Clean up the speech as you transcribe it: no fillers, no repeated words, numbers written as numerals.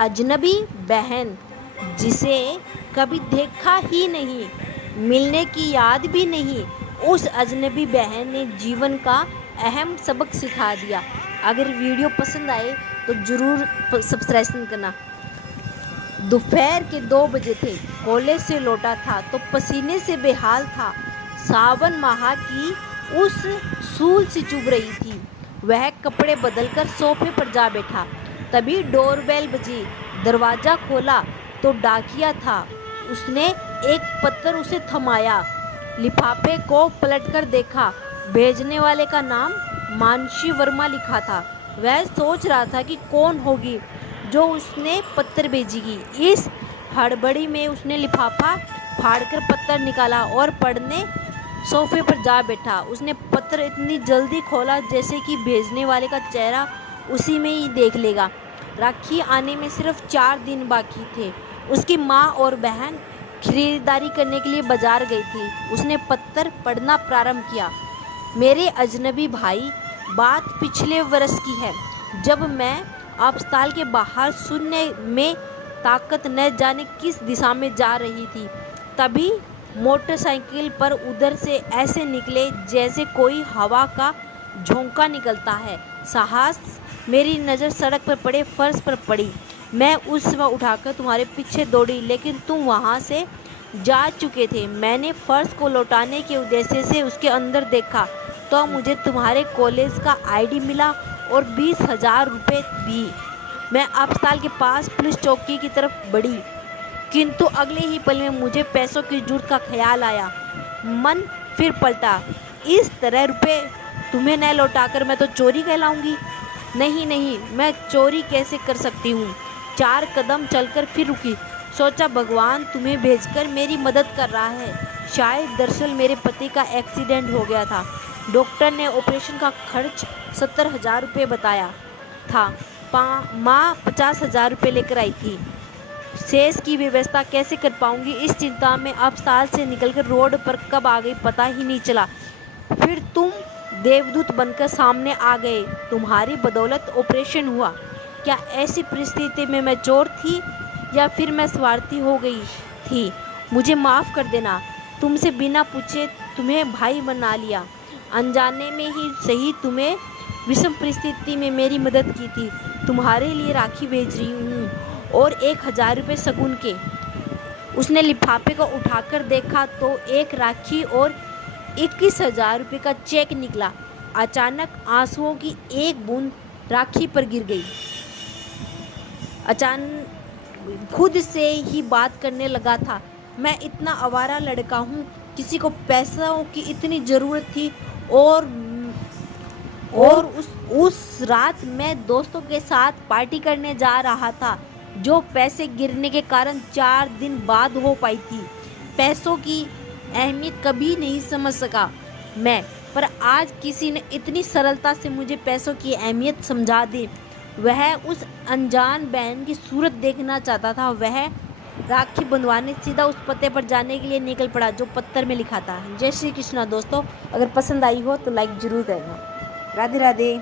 अजनबी बहन जिसे कभी देखा ही नहीं, मिलने की याद भी नहीं, उस अजनबी बहन ने जीवन का अहम सबक सिखा दिया। अगर वीडियो पसंद आए तो ज़रूर सब्सक्राइब करना। दोपहर के 2 बजे थे। कॉलेज से लौटा था तो पसीने से बेहाल था। सावन माह की उस सूल सी चुभ रही थी। वह कपड़े बदलकर सोफे पर जा बैठा। तभी डोरबेल बजी। दरवाज़ा खोला तो डाकिया था। उसने एक पत्थर उसे थमाया। लिफाफे को पलटकर देखा। भेजने वाले का नाम मानसी वर्मा लिखा था। वह सोच रहा था कि कौन होगी जो उसने पत्थर भेजेगी। इस हड़बड़ी में उसने लिफाफा फाड़कर पत्थर निकाला और पढ़ने सोफे पर जा बैठा। उसने पत्थर इतनी जल्दी खोला जैसे कि भेजने वाले का चेहरा उसी में ही देख लेगा। राखी आने में सिर्फ 4 दिन बाकी थे। उसकी माँ और बहन खरीदारी करने के लिए बाजार गई थी। उसने पत्थर पढ़ना प्रारंभ किया। मेरे अजनबी भाई, बात पिछले वर्ष की है, जब मैं अस्पताल के बाहर शून्य में ताकत न जाने किस दिशा में जा रही थी। तभी मोटरसाइकिल पर उधर से ऐसे निकले जैसे कोई हवा का झोंका निकलता है। साहस। मेरी नज़र सड़क पर पड़े फर्श पर पड़ी। मैं उस समय उठाकर तुम्हारे पीछे दौड़ी, लेकिन तुम वहाँ से जा चुके थे। मैंने फर्श को लौटाने के उद्देश्य से उसके अंदर देखा तो मुझे तुम्हारे कॉलेज का आईडी मिला और 20,000 रुपये भी। मैं अस्पताल के पास पुलिस चौकी की तरफ बढ़ी, किंतु अगले ही पल में मुझे पैसों की जरूरत का ख्याल आया। मन फिर पलटा। इस तरह रुपए तुम्हें न लौटाकर मैं तो चोरी कहलाऊंगी। नहीं नहीं, मैं चोरी कैसे कर सकती हूँ। 4 कदम चलकर फिर रुकी। सोचा भगवान तुम्हें भेजकर मेरी मदद कर रहा है। शायद दरअसल मेरे पति का एक्सीडेंट हो गया था। डॉक्टर ने ऑपरेशन का खर्च 70,000 रुपये बताया था। माँ 50,000 रुपये लेकर आई थी। शेष की व्यवस्था कैसे कर पाऊंगी, इस चिंता में अस्पताल से निकलकर रोड पर कब आ गई पता ही नहीं चला। फिर तुम देवदूत बनकर सामने आ गए। तुम्हारी बदौलत ऑपरेशन हुआ। क्या ऐसी परिस्थिति में मैं चोर थी या फिर मैं स्वार्थी हो गई थी? मुझे माफ़ कर देना। तुमसे बिना पूछे तुम्हें भाई बना लिया। अनजाने में ही सही, तुम्हें विषम परिस्थिति में मेरी मदद की थी। तुम्हारे लिए राखी भेज रही हूँ और 1,000 रुपये शगुन के। उसने लिफाफे को उठाकर देखा तो एक राखी और 21,000 रुपये का चेक निकला। अचानक आंसुओं की एक बूंद राखी पर गिर गई। अचानक खुद से ही बात करने लगा था। मैं इतना आवारा लड़का हूँ, किसी को पैसों की इतनी ज़रूरत थी और उस रात मैं दोस्तों के साथ पार्टी करने जा रहा था, जो पैसे गिरने के कारण 4 दिन बाद हो पाई थी। पैसों की अहमियत कभी नहीं समझ सका मैं, पर आज किसी ने इतनी सरलता से मुझे पैसों की अहमियत समझा दी। वह उस अनजान बहन की सूरत देखना चाहता था। वह राखी बंधवाने सीधा उस पते पर जाने के लिए निकल पड़ा जो पत्थर में लिखा था। जय श्री कृष्णा दोस्तों, अगर पसंद आई हो तो लाइक ज़रूर करना। राधे राधे।